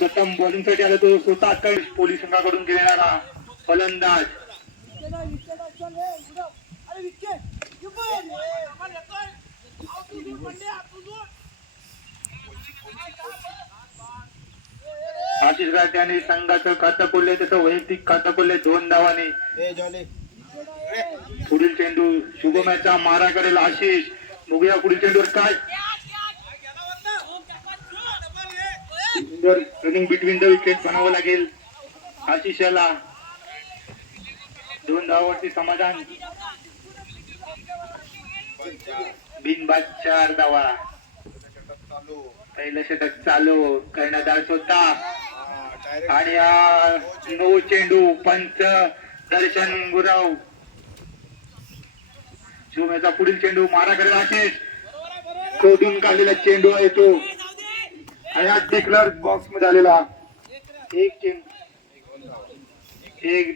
प्रथम बॉलिंग साठी आला तो स्वतः पोलीस संघाकडून खेळणारा फलंदाज आशिष राठे यांनी संघाचं खातं खोलले, त्याचं वैयक्तिक खातं खोलले 2 धावांनी. पुढील चेंडू शुभमॅचा मारा करेल आशिष. बघूया पुढील चेंडूवर काय सुंदर रनिंग बिटवीन द विकेट बनावं लागेल आशिष याला. 2 धावावरती समाधान. बिनबाद 4 धावा. पहिलं षटक चालू कर्णधार स्वतः आणि नो चेंडू पंच दर्शन गुराव. शिवमेचा पुढील चेंडू मारा करेल आशिष. शोधून काढलेला चेंडू आहे तो आणि हा डिक्लर बॉक्स मध्ये आलेला. एक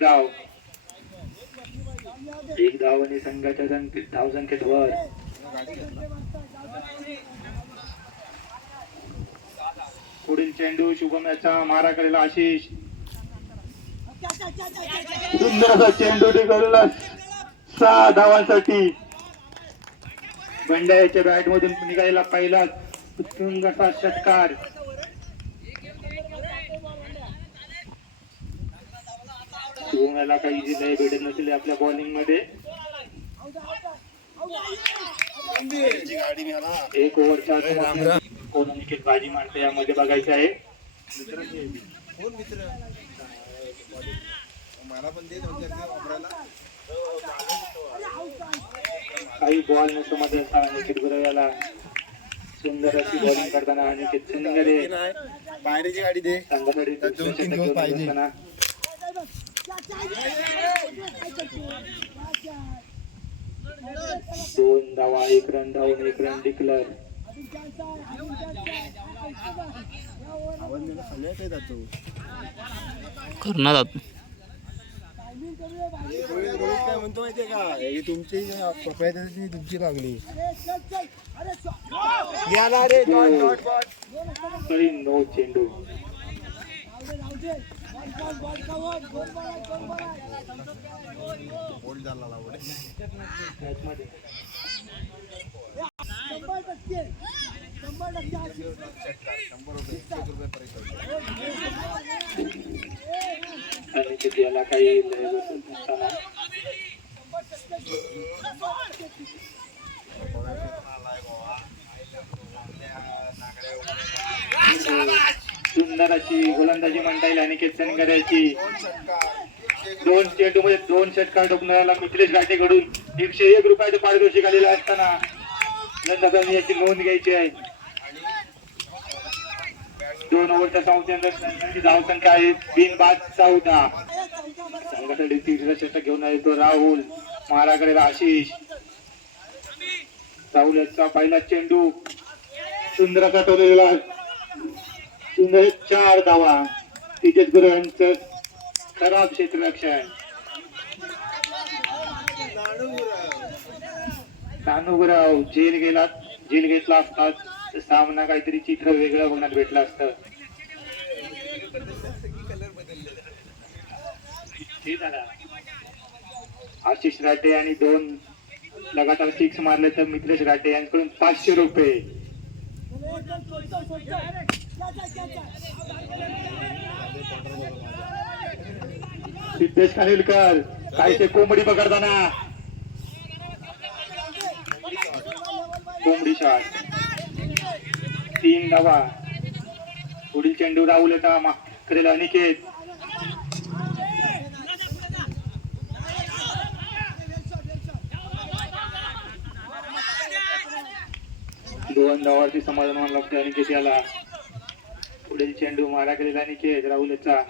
धाव. एक धाव आणि संघाच्या धावसंख्येत वर. पुढील चेंडू शुभमचा मारा करेल आशिष. सुंदर असा चेंडू निघालेला 6 धावांसाठी. बंड्याच्या बॅट मधून निघालेला पहिला उत्तुंग असा षटकार. शुभमला काही लय भेटत नसेल आपल्या बॉलिंग मध्ये. 1 ओव्हरच्या कोण विकेट बाजी मारते यामध्ये बघायचं आहे. काही बॉल नसतो मध्ये निकेत गुरव्याला. सुंदर अशी बॉलिंग करताना निकेत सिंगरे बाहेरची गाडी दे संघासाठी 2 धावा 1 रन धावून 1 रन डिक्लेअर. करणार काय म्हणतो माहितीये का, ही तुमची पपया तुमची लागली. नो चेंडू. आणि याला काही नसताना सुंदर अशी गोलंदाजी म्हणता येईल अनिकेत सनगऱ्याची. 2 चेंडू मध्ये 2 षटकार ठोकणाऱ्याला मिथिलेश राठेकडून 101 रुपयाचं पारितोषिक आलेलं असताना नंदाबाई याची नोंद घ्यायची आहे. 2 ओव्हरच्या संख्येची धावसंख्या आहे बिनबाद 14. संघासाठी 3रा षटक घेऊन येतो राहुल. मारा करेल आशिष. राहुल याचा पहिला चेंडू सुंदर असा ठेवलेला. सुंदर 4 धावा. तिथेच गुरवांचं खराब क्षेत्ररक्षण. सानुगुराव झेल घेतला असता सामना काहीतरी चित्र वेगळं बघण्यात भेटलं असतं. आशिष राठे आणि 2 लगातार 6 मारले तर मिथिलेश राठे यांच्याकडून 500 रुपये. सिद्धेश खानिलकर काहीसे कोंबडी पकडताना कोंबडी शॉट. 3 धावा. पुढील चेंडू राहुल येता करेल अनिकेत. दोन धावावरती समाधान मानलं लागतं अनिकेत याला. पुढील चेंडू मारा केलेला अनिकेत राहुल याचा.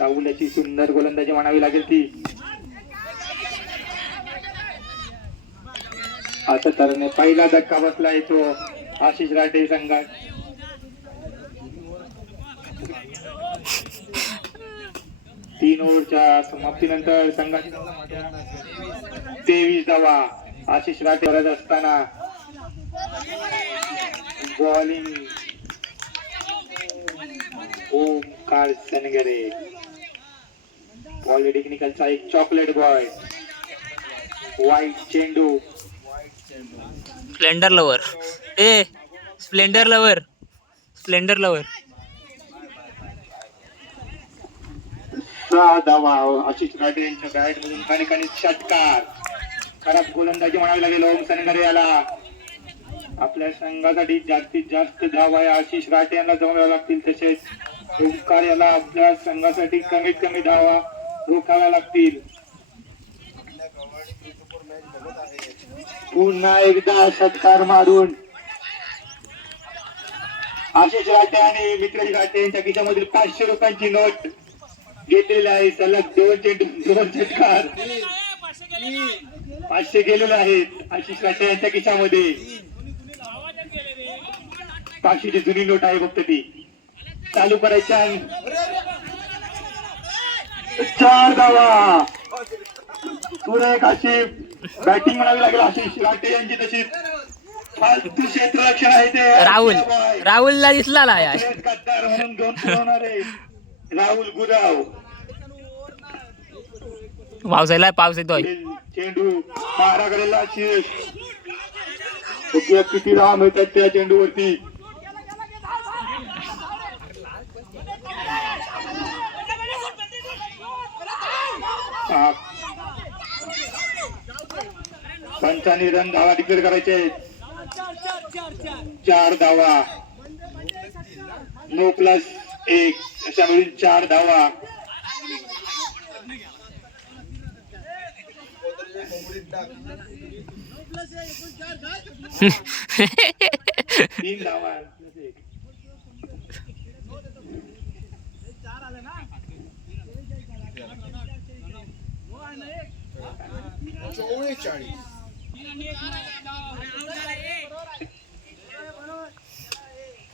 राहुल्याची सुंदर गोलंदाजी म्हणावी लागेल ती. आता तर पहिला धक्का बसला आहे तो आशिष राठे संघात. 3 ओव्हरच्या समाप्तीनंतर संघाची 23 धावा. आशिष राठे करत असताना बॉलिंग ओमकार सनगरे. पॉलिटेक्निकलचा एक चॉकलेट बॉय. व्हाईट चेंडू. Splendor lover. Splendor lover. 6 धावा. आशिष राठे यांच्या बॅट मधून खानिकानी षटकार. खराब गोलंदाजी म्हणावी लागेल ओम सनगरे याला. आपल्या संघासाठी जास्तीत जास्त धावा या आशिष राठे यांना जमवाव्या लागतील. तसेच ओमकार याला आपल्या संघासाठी कमीत कमी धावा रोखाव्या लागतील. पुन्हा एकदा षटकार मारून आशिष राठे आणि मित्राजी राठे यांच्या खिशामधील 500 रुपयांची नोट घेतलेली आहे. सलग 2 चेंडू 2 षटकार. 500 गेलेले आहेत आशिष राठे यांच्या खिशामध्ये. 500ची जुनी नोट आहे फक्त ती. चालू करायच्या. 4 धावा. सुरेख अशी बॅटिंग म्हणावी लागेल आशिष राठे यांची. तशी फालतू क्षेत्ररक्षण आहे ते राहुलला दिसला गद्दार म्हणून घेऊन फिरवणारे राहुल गुराव. पाऊस येतोय. चेंडू मारा करेल आशिष. किती धावा मिळतात त्या चेंडूवरती. पंचांनी रन धावा डिक्लेअर करायचे आहेत. 4 धावा. 9+1 अशा मिळून 4 धावा. तीन धावा.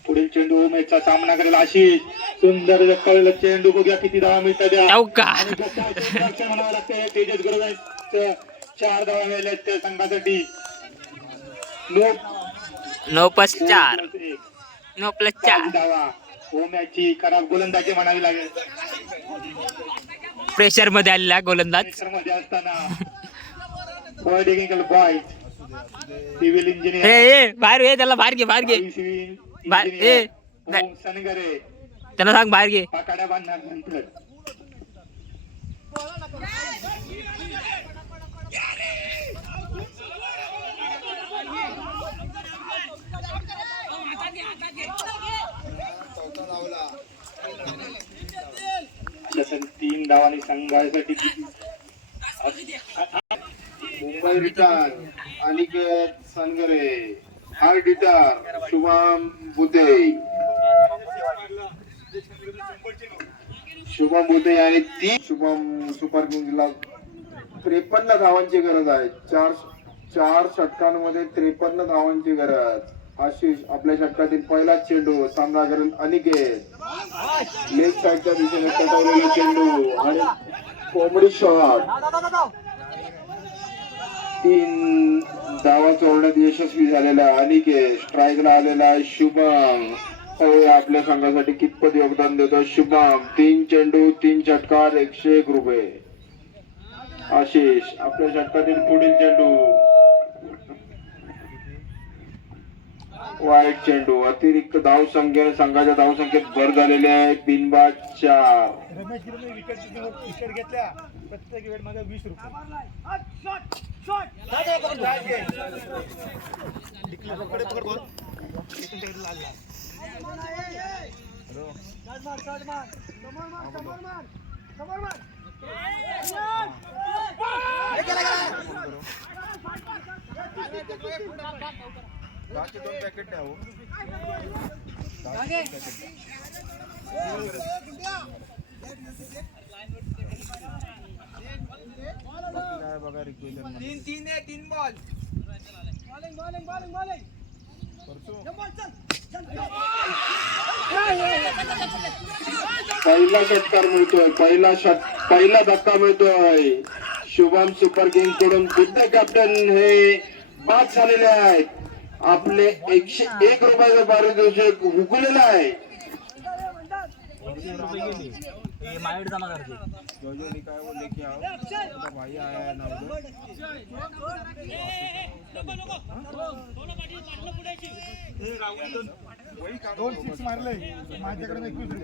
पुढील चेंडू उमेशचा सामना करेल आशिष. सुंदर कळलं चेंडू. बघूया किती धावा मिळतात. म्हणावं लागतं तेजस गुरुदास. 4 धावा मिळाल्या त्या संघासाठी. 9+4 धावा. ओम्याची खराब गोलंदाजी म्हणावी लागेल. प्रेशर मध्ये आलेला गोलंदाज. मध्ये असताना टेक्निकल बॉय सिव्हिल इंजिनियर बाहेर त्याला बाहेर घे ओम सनगरे. त्यांना सांग बाहेर घे. पाकाड्या बांधणार नंतर. अशा 3 धावांनी संघासाठी. मुंबई रिटर्न अनिकेत सनगरे. हाय रिटर्न शुभम बुते आणि 3 शुभम सुपर किंग्सला 53 धावांची गरज आहे. 4 षटकांमध्ये 53 धावांची गरज. आशिष आपल्या षटकातील पहिला चेंडू. सामना करेल अनिकेत. लेफ्ट साईडच्या दिशेने कटवलेला चेंडू आणि कोंबडी शॉट. 3 धावा चोरण्यात यशस्वी झालेला अनिकेत. स्ट्राईकला आलेला शुभम. आपल्या संघासाठी कितपत योगदान देतो शुभम. 3 चेंडू 3 षटकार 101 रुपये. आशिष आपल्या षटकातील पुढील चेंडू. वाईट चेंडू. अतिरिक्त धावसंख्येने संघाच्या धावसंख्येत भर झालेली आहे. बिनबाद 4. विकेट घेतल्या प्रत्येक विकेट मध्ये 20 रुपये. रातचे 2 पॅकेट द्या हो. काय बघा रिक्वेस्ट 3 बॉल. पहिला षटकार मिळतोय. पहिला धक्का मिळतोय. शुभम सुपर किंग कडून बुद्ध कॅप्टन हे बाद झालेले आहेत. आपले 101 रुपयाचं पारितोषिक हुकलेलं आहे. जो लिखा है वो लेके आओ, तो भाई आया है ना उधर। दोन सिक्स मारले माझ्याकडे 21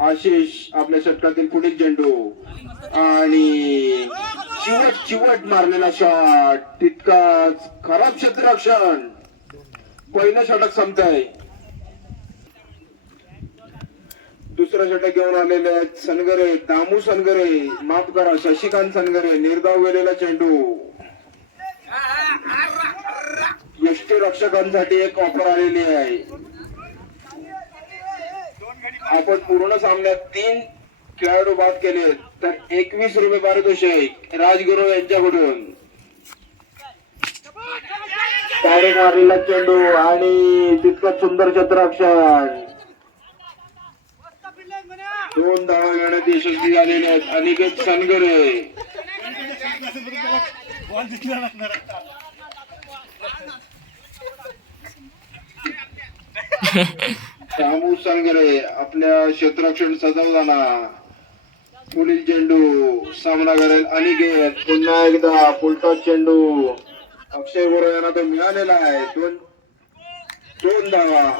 आशिष आपल्या षटकातील पुढील चेंडू आणि चिवट मारलेला शॉट तितकाच खराब क्षेत्ररक्षण. पहिलं षटक संपतंय. दुसरं षटक घेऊन आलेले आहेत सनगरे, दामू सनगरे, माफ करा शशिकांत सनगरे. निर्धाव गेलेला चेंडू. यष्टीरक्षकांसाठी एक ऑफर आलेली आहे. आपण पूर्ण सामन्यात 3 खेळाडू बाद केले तर 21 रुपये पारितोषिक राजगुरू यांच्याकडून. डायरेक्ट मारलेला चेंडू आणि तितकंच सुंदर क्षेत्ररक्षण. 2 धावा घेण्यात यशस्वी झालेले आहेत अनिकेत सनगरे. दामू सनगरे आपल्या क्षेत्ररक्षण सजवताना पुढील चेंडू सामना करेल अनिकेत. पुन्हा एकदा फुलटॉस चेंडू अक्षय गुरव यांना तो मिळालेला आहे. 2 धावा.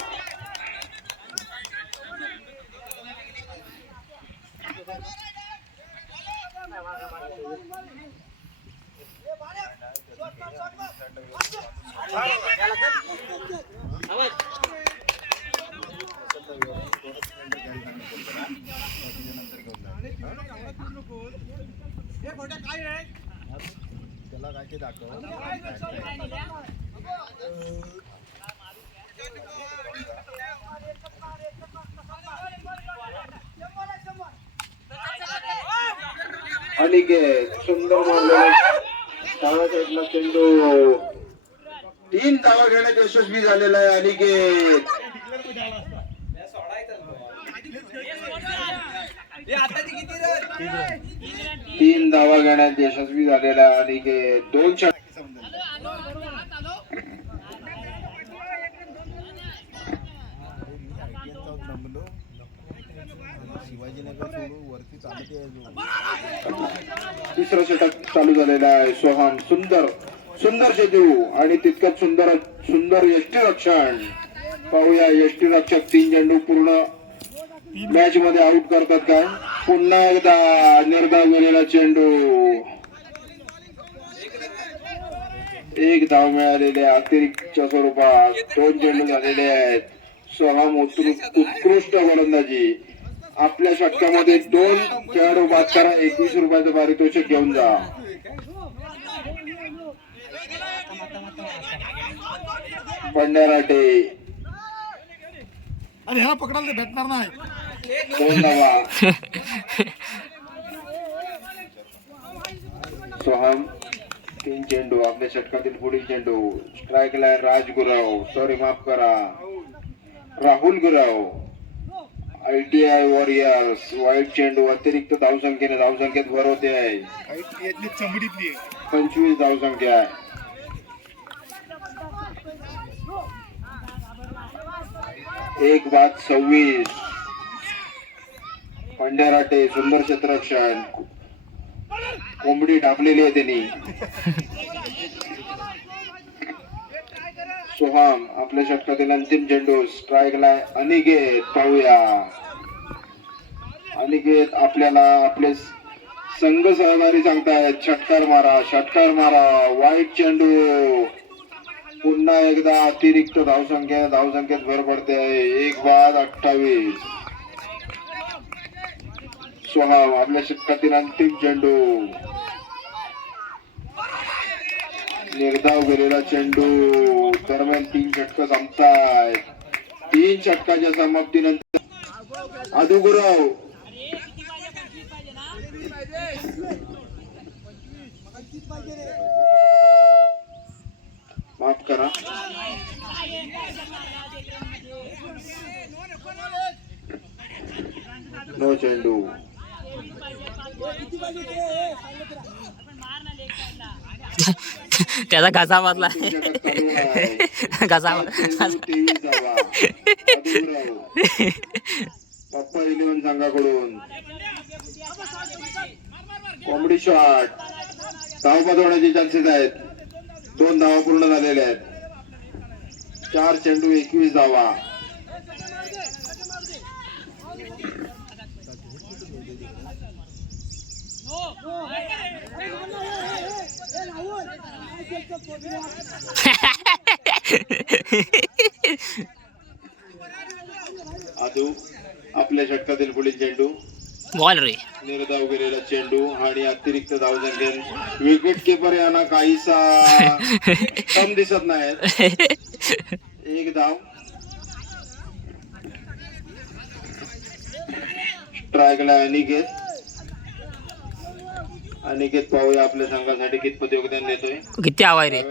त्याला काय ते दाखव. अनिकेत सुंदर मारलेला डाव्या साईडला चेंडू. 3 धावा घेण्यात यशस्वी झालेला आहे अनिकेत. 3 धावा घेण्यात यशस्वी झालेला अनिकेत. 2 षटक. शिवाजीनगर सोडून वरती चालत यायचो. तिसरं षटक चालू झालेलं आहे. सोहम सुंदर चेंडू आणि तितकंच सुंदर यष्टीरक्षण. पाहूया यष्टीरक्षक 3 चेंडू पूर्ण मॅच मध्ये आउट करतात काय. पुन्हा एकदा निर्धाव गेलेला चेंडू. 1 धाव मिळालेले अतिरिक्तच्या स्वरूपात 2 चेंडू झालेले आहेत. सोहम उत्कृष्ट गोलंदाजी. आपल्या षटकामध्ये 2 खेळाडू बाद करा. 21 रुपयाचं पारितोषिक घेऊन जा. बंडाराटे अरे ह्याला पकडायला भेटणार नाही. 2 धावा. सोहम 3 चेंडू आपल्या षटकातील पुढील चेंडू. स्ट्राईकला माफ करा राहुल गुराव. ITI वॉरियर्स वाईट चेंडू. अतिरिक्त धावसंख्येत भर होते आहे. 25 धावसंख्या आहे. एक बाद 26. पंढराटे सुंदर क्षेत्ररक्षण. कोंबडी ढापलेली आहे त्यांनी. सोहम आपल्या षटकातील अंतिम चेंडू. स्ट्राईकला अनिकेत. पाहूया अनिकेत आपल्याला आपले संघ सहकारी सांगतायत षटकार मारा. वाईट चेंडू. पुन्हा एकदा अतिरिक्त धावसंख्येत भर पडते आहे. 1 बाद 28. सोहम आपल्या षटकातील अंतिम चेंडू. निर्धाव गेलेला चेंडू. दरम्यान 3 षटकं संपतायत. 3 षटकाच्या समाप्तीनंतर आदुगुराव माफ करा नो चेंडू. त्याचा घसा वाजला षटक चालू आहे. घसा 23 धावा. अभिनव. पप्पा 11 संघाकडून कॉमेडी शॉट. धावपद होण्याचे चान्सेस आहेत. 2 धावा पूर्ण झालेल्या आहेत. 4 चेंडू 21 धावा. आदू आपल्या षटकातील पुढील चेंडू. बॉल रे निर्धाव गेलेला चेंडू आणि अतिरिक्त धावसंख्येत विकेट किपर यांना काहीसा कम दिसत नाहीत. 1 धाव. स्ट्राईकला अनिकेत. अनिकेत पाहूया आपल्या संघासाठी कितपत योगदान देतोय. किती आवाज रे.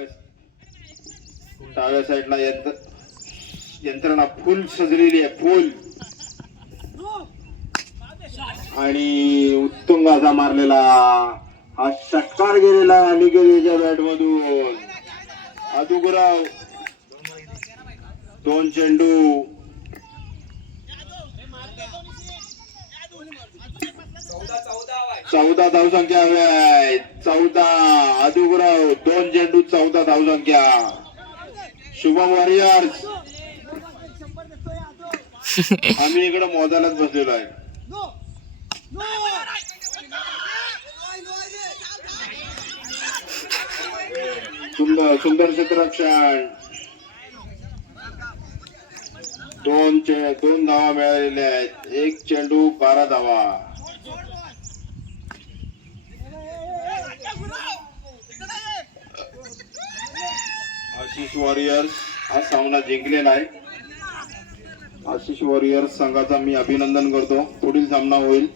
डाव्या साईडला यंत्रणा फुल सजलेली आहे. फुल आणि उत्तुंग असा मारलेला हा षटकार गेलेला अनिकेतच्या बॅट मधून. आदुगराव 2 चेंडू 14 धावसंख्या हव्या आहेत. 14. आदुगराव 2 चेंडू 14 धावसंख्या. शुभम वॉरियर्स आम्ही इकडे मोजायलाच बसलेलो आहे. सुंदर क्षेत्ररक्षण. 2 धावा मिळालेल्या आहेत. 1 चेंडू 12 धावा. आशिष वॉरियर्स हा सामना जिंकलेला आहे. आशिष वॉरियर्स संघाचा मी अभिनंदन करतो. पुढील सामना होईल